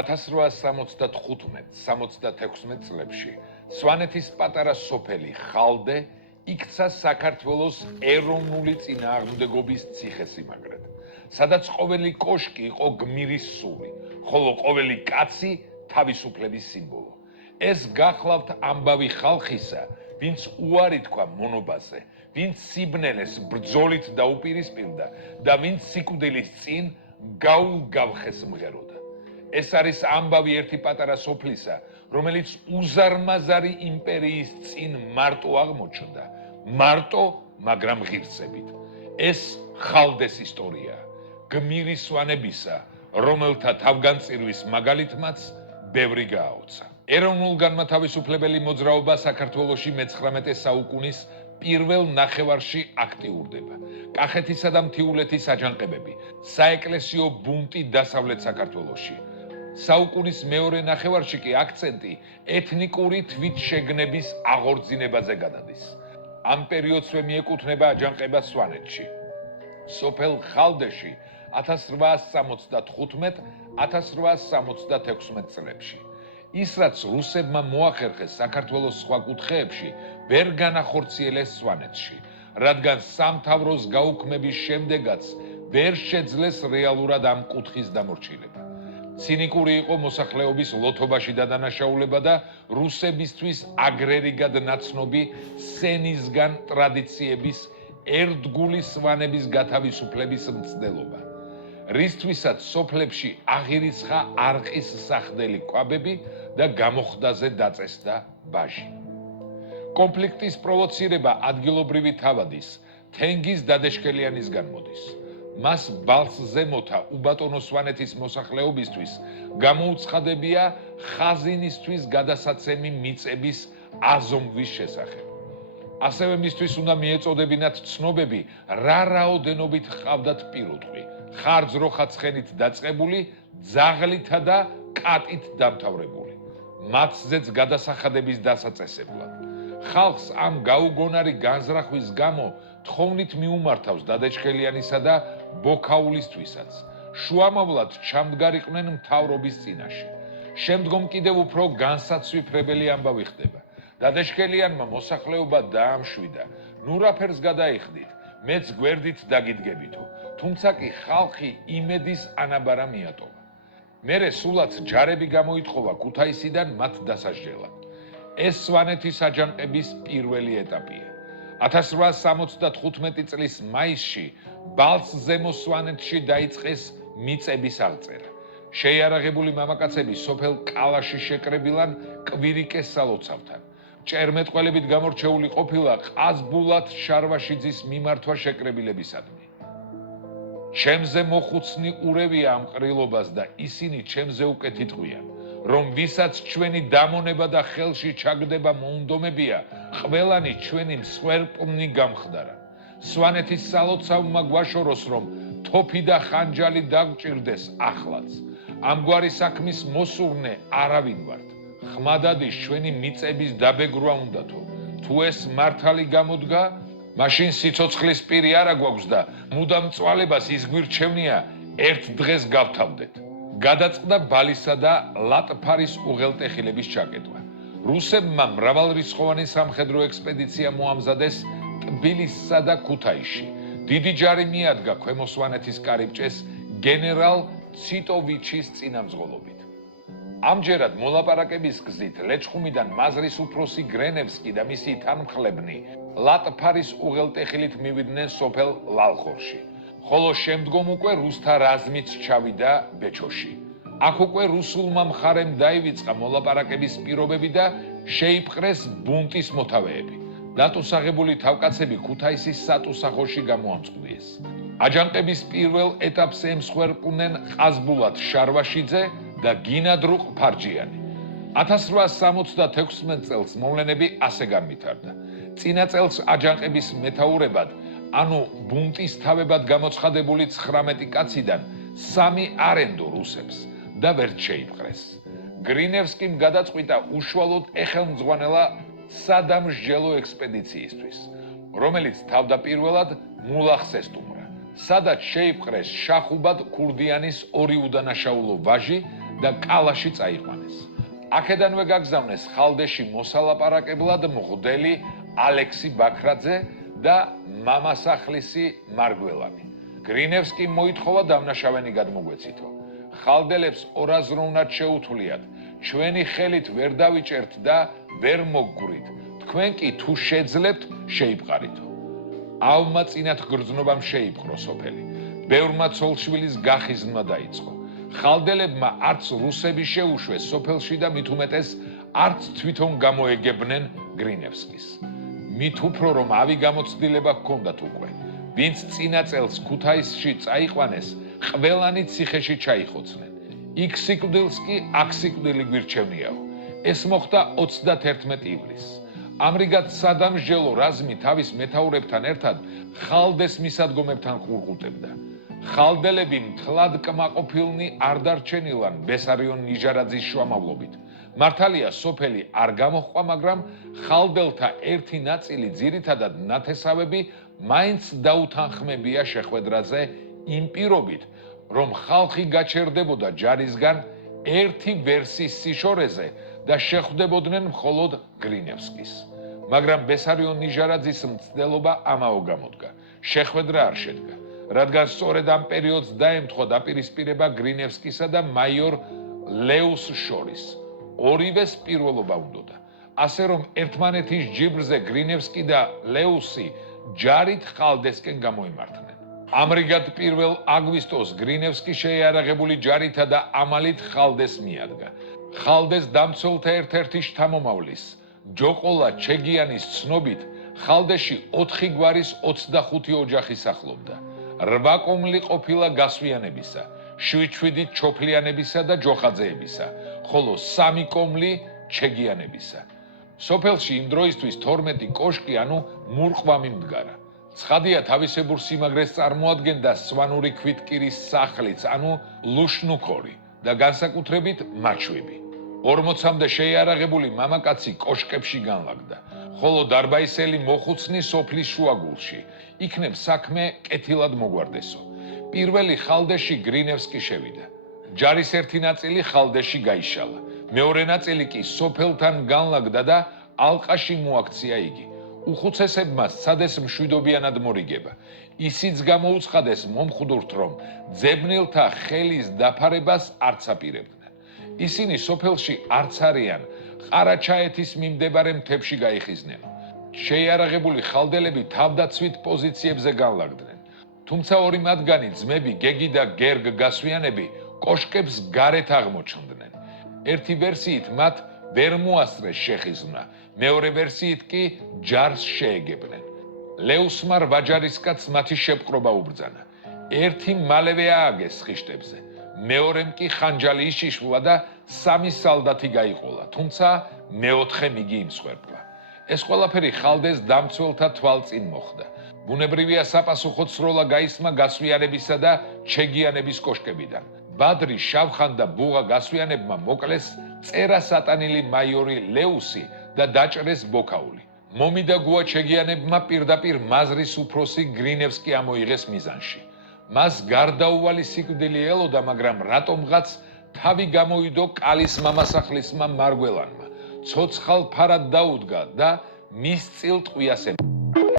1875-76 წლებში სვანეთის პატარა სოფელი ხალდე იქცა საქართველოს ეროვნული წინააღმდეგობის ციხესიმაგრედ, სადაც ყოველი კოშკი იყო გმირის სული, ხოლო ყოველი კაცი თავისუფლების სიმბოლო. ეს გახლავთ ამბავი ხალხისა, ვინც უარი თქვა მონობაზე, ვინც სიბნელეს ბრძოლით დაუპირისპირდა და ვინც სიკვდილის წინ გაუგავხეს მღეროდა. ეს არის ამბავი ერთი პატარა სოფლისა, რომელიც უზარმაზარი იმპერიის წინ მარტო აღმოჩნდა, მარტო, მაგრამ ღირსებით. ეს ხალდეს ისტორიაა, გმირი სვანებისა, რომელთა თავგანწირვის მაგალითმაც ბევრი გააოცა. ეროვნულ-განმათავისუფლებელი მოძრაობა საქართველოში მე-19 საუკუნის პირველ ნახევარში აქტიურდება. კახეთისა და მთიულეთის აჯანყებები, საეკლესიო ბუნტი დასავლეთ საქართველოში. საუკუნის მეორე ნახევარში კი აქცენტი ეთნიკური თვითშეგნების აღორძინებაზე გადადის. ამ პერიოდსვე მიეკუთვნება აჯანყება სვანეთში. სოფელ ხალდეში 1875-1876 წლებში. ის, რაც რუსებმა მოახერხეს საქართველოს სხვა კუთხეებში, ვერ განახორციელეს სვანეთში, რადგან სამთავროს გაუქმების შემდეგაც ვერ შეძლეს რეალურად ამ კუთხის დამორჩილება. ცინიკური იყო მოსახლეობის ლოთობაში დადანაშაულება და რუსებისთვის აგრერიგად ნაცნობი სენისგან ტრადიციების ერთგული სვანების გათავისუფლების მცდელობა. რისთვისაც სოფლებში აღირიცხა არყის სახდელი კვაბები და გამოხდაზე დაწესდა ბაჟი. კონფლიქტის პროვოცირება ადგილობრივი თავადის, თენგიზ დადეშკელიანისგან მოდის. მას ბალს ზემოთა უბატონო სვანეთის მოსახლეობისთვის გამოუცხადებია ხაზინისთვის გადასაცემი მიწების აზომვის შესახებ. ასევე მისთვის უნდა მიეწოდებინათ ცნობები, რა რაოდენობით ჰყავდათ პირუტყვი, ხარჯ-როხა ცხენით დაწყებული, ძაღლითა და კატით დამთავრებული. მათზეც გადასახადების დასაწესებლად. ხალხს ამ გაუგონარი განზრახვის გამო თხოვნით მიუმართავს დადეჩხელიანისა და ბოქაულისთვისაც. შუამავლად ჩამდგარიყვნენ მთავრობის წინაშე. შემდგომ კიდევ უფრო განსაცვიფრებელი ამბავი ხდება. დადეშკელიანმა მოსახლეობა დაამშვიდა, ნურაფერს გადაიხდით, მეც გვერდით დაგიდგებითო, თუმცა კი ხალხი იმედის ანაბარა მიატოვა. მერე სულაც ჯარები გამოითხოვა ქუთაისიდან მათ დასასჯელად. ეს სვანეთის აჯანყების პირველი ეტაპია. 1875 წლის მაისში ბალს ზემო სვანეთში დაიწყეს მიწების აღწერა. შეიარაღებული მამაკაცები სოფელ კალაში შეკრებილან კვირიკეს სალოცავთან. ჭერმეტყველებით გამორჩეული ყოფილა ყაზბულათ შარვაშიძის მიმართვა შეკრებილებისადმი. ჩემზე მოხუცნი ურევია ამ ყრილობას და ისინი ჩემზე უკეთ იტყვიან, რომ ვისაც ჩვენი დამონება და ხელში ჩაგდება მოუნდომებია, ყველანი ჩვენი მსხვერპლნი გამხდარა. სვანეთის სალოცავმა გვაშოროს, რომ თოფი და ხანჯალი დაგჭირდეს ახლაც. ამგვარი საქმის მოსურნე არავინ ვართ. ხმადადის ჩვენი მიწების დაბეგრვა უნდათო. თუ ეს მართალი გამოდგა, მაშინ სიცოცხლის პირი არა გვაქვს და მუდამ წვალებას ის გვირჩევნია ერთ დღეს გავთავდეთ. გადაწყდა ბალისა და ლატფარის უღელტეხილების ჩაკეტვა. რუსებმა მრავალრიცხოვანი სამხედრო ექსპედიცია მოამზადეს ტბილისსა და ქუთაისში. დიდი ჯარი მიადგა ქვემო სვანეთის კარიბჭეს გენერალ ციტოვიჩის წინამძღოლობით. ამჯერად მოლაპარაკების გზით ლეჩხუმიდან მაზრის უფროსი გრენევსკი და მისი თანმხლებნი ლატფარის უღელტეხილით მივიდნენ სოფელ ლალხორში. ხოლო შემდგომ უკვე რუსთა რაზმიც ჩავიდა ბეჩოში. აქ უკვე რუსულმა მხარემ დაივიწყა მოლაპარაკების პირობები და შეიპყრეს ბუნტის მოთავეები. დატუსაღებული თავკაცები ქუთაისის სატუსაღოში გამოამწყვდიეს. აჯანყების პირველ ეტაპს ემსხვერპლნენ ყაზბულათ შარვაშიძე და გინადრუყ ფარჯიანი. 1876 წელს მოვლენები ასე განვითარდა. წინა წელს აჯანყების მეთაურებად, ანუ ბუნტის თავებად გამოცხადებული 19 კაციდან 3 არენდო რუსებს და ვერ შეიპყრეს. გრინევსკიმ გადაწყვიტა უშუალოდ ეხელმძღვანელა სადამსჯელო ექსპედიციისთვის, რომელიც თავდაპირველად მულახს ესტუმრა. სადაც შეიპყრეს შახუბად ქურდიანის 2 უდანაშაულო ვაჟი და კალაში წაიყვანეს. აქედანვე გაგზავნეს ხალდეში მოსალაპარაკებლად მღვდელი ალექსი ბაქრაძე და მამასახლისი მარგველანი. გრინევსკი მოითხოვა დამნაშავენი გადმოგვეცითო. ხალდელებს ორაზროვნად შეუთვლიათ, ჩვენი ხელით ვერ დავიჭერთ და ვერ მოგგვრით, თქვენ კი თუ შეძლებთ, შეიპყარითო. ავმა წინათ გრძნობამ შეიპყრო სოფელი. ბევრმა ცოლშვილის გახიზნვა დაიწყო. ხალდელებმა არც რუსები შეუშვეს სოფელში და მით უმეტეს არც თვითონ გამოეგებნენ გრინევსკის. მით უფრო რომ ავი გამოცდილება ჰქონდათ უკვე. ვინც წინა წელს ქუთაისში წაიყვანეს, ყველანი ციხეში ჩაიხოცნენ. იქ სიკვდილს კი აქ სიკვდილი გვირჩევნიაო. ეს მოხდა 31 ივლისს. ამრიგად სადამსჯელო რაზმი თავის მეთაურებთან ერთად ხალდეს მისადგომებთან ყურყუტებდა. ხალდელები მთლად კმაყოფილნი არ დარჩენილან ბესარიონ ნიჟარაძის შუამავლობით. მართალია სოფელი არ გამოჰყვა, მაგრამ ხალდელთა ერთი ნაწილი, ძირითადად ნათესავები, მაინც დაუთანხმებია შეხვედრაზე იმ პირობით, რომ ხალხი გაჩერდებოდა ჯარისგან ერთი ვერსის სიშორეზე და შეხვდებოდნენ მხოლოდ გრინევსკის. მაგრამ ბესარიონ ნიჟარაძის მცდელობა ამაო გამოდგა. შეხვედრა არ შედგა, რადგან სწორედ ამ პერიოდს დაემთხვა დაპირისპირება გრინევსკისა და მაიორ ლეუს შორის. ორივეს პირველობა უნდოდა. ასე რომ ერთმანეთის ჯიბრზე გრინევსკი და ლეუსი ჯარით ხალდესკენ გამოიმართნენ. ამრიგად 1 აგვისტოს გრინევსკი შეიარაღებული ჯარითა და ამალით ხალდეს მიადგა. ხალდეს დამცველთა ერთ-ერთი შთამომავლის ჯოყოლა ჩეგიანის ცნობით ხალდეში 4 გვარის 25 ოჯახი სახლობდა. 8 კომლი ყოფილა გასვიანებისა, 7 ჩოფლიანებისა და ჯოხაძეებისა, ხოლო 3 კომლი ჩეგიანებისა. სოფელში იმ დროისთვის 12 კოშკი, ანუ მურყვამი მდგარა. ცხადია თავისებურ სიმაგრეს წარმოადგენდა სვანური ქვითკირის სახლიც, ანუ ლუშნუქორი და განსაკუთრებით მაჩვები. 40-მდე შეიარაღებული მამაკაცი კოშკებში განლაგდა, ხოლო დარბაისელი მოხუცნი სოფლის შუაგულში. იქნებ საქმე კეთილად მოგვარდესო. პირველი ხალდეში გრინევსკი შევიდა. ჯარის ერთი ნაწილი ხალდეში გაიშალა. მეორე ნაწილი კი სოფელთან განლაგდა და ალყაში მოაქცია იგი. უხუცესებმა სცადეს მშვიდობიანად მორიგება. ისიც გამოუცხადეს მომხდურთ, რომ ძებნელთა ხელის დაფარებას არც აპირებდნენ. ისინი სოფელში არც არიან, ყარაჩაეთის მიმდებარე მთებში გაიხიზნენ. შეიარაღებული ხალდელები თავდაცვით პოზიციებზე განლაგდნენ. თუმცა ორი მათგანი, ძმები გეგი და გერგ გასვიანები, კოშკებს გარეთ აღმოჩნდნენ. ერთი ვერსიით მათ ვერ მოასწრეს შეხიზნა, მეორე ვერსიით კი ჯარს შეეგებნენ. ლეუსმა 8 ჯარისკაცს მათი შეპყრობა უბრძანა. ერთი მალევე ააგეს ხიშტებზე, მეორემ კი ხანჯალი იშიშვლა და 3 სალდათი გაიყოლა, თუმცა მეოთხე მიგი იმსხვერპლა. ეს ყველაფერი ხალდეს დამცველთა თვალწინ მოხდა. ბუნებრივია საპასუხო სროლა გაისმა გასვიანებისა და ჩეგიანების კოშკებიდან. ბადრი, შავხან და ბუღა გასვიანებმა მოკლეს წერასატანილი მაიორი ლეუსი და დაჭრეს ბოქაული. მომი და გუა ჩეგიანებმა პირდაპირ მაზრის უფროსი გრინევსკი ამოიღეს მიზანში. მას გარდაუვალი სიკვდილი ელოდა, მაგრამ რატომღაც თავი გამოიდო კალის მამასახლისმა მარგველანმა. ცოცხალ ფარად დაუდგა და მის წილ ტყვიას ემატა.